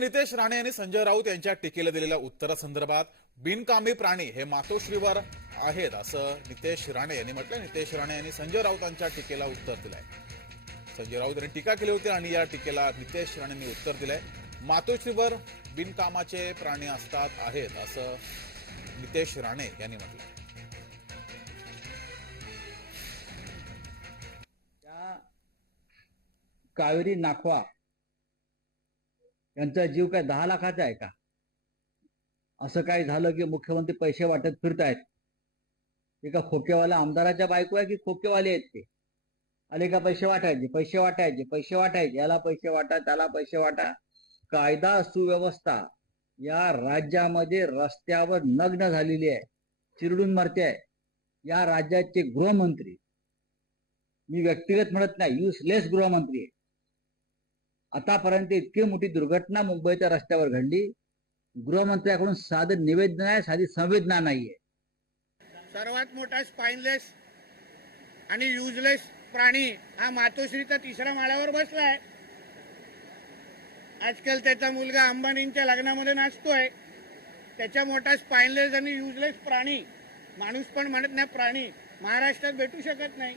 नितेश राणे यांनी संजय राऊत यांच्या टीकेला दिलेल्या उत्तरासंदर्भात बिनकामी प्राणी हे मातोश्रीवर आहेत असं नितेश राणे यांनी म्हटलं नितेश राणे यांनी संजय राऊतांच्या टीकेला उत्तर दिलंय. संजय राऊत यांनी टीका केली होती आणि या टीकेला नितेश राणेंनी उत्तर दिलंय. मातोश्रीवर बिनकामाचे प्राणी असतात आहेत असं नितेश राणे यांनी म्हटलं कावेरी नाखवा यांचा जीव काय दहा लाखाचा आहे का? असं काय झालं की मुख्यमंत्री पैसे वाटत फिरतायत. एका खोकेवाला आमदाराच्या बायको आहे की खोकेवाले आहेत ते? आले का पैसे वाटायचे? पैसे वाटायचे पैसे वाटायचे. याला पैसे वाटा त्याला पैसे वाटा. कायदा सुव्यवस्था या राज्यामध्ये रस्त्यावर नग्न झालेली आहे. चिरडून मरते आहे. या राज्याचे गृहमंत्री. मी व्यक्तिगत म्हणत नाही युसलेस गृहमंत्री आहे. आतापर्यंत इतकी मोठी दुर्घटना मुंबईच्या रस्त्यावर घडली. गृहमंत्र्याकडून साधं निवेदन आहे साधी संवेदना नाहीये. सर्वात मोठा स्पाइनलेस आणि युजलेस प्राणी हा मातोश्रीचा तिसऱ्या माळ्यावर बसलाय. आजकाल त्याचा मुलगा अंबानींच्या लग्नामध्ये नाचतोय. त्याच्या मोठा स्पाइनलेस आणि युजलेस प्राणी माणूस पण म्हणत नाही प्राणी महाराष्ट्रात भेटू शकत नाही.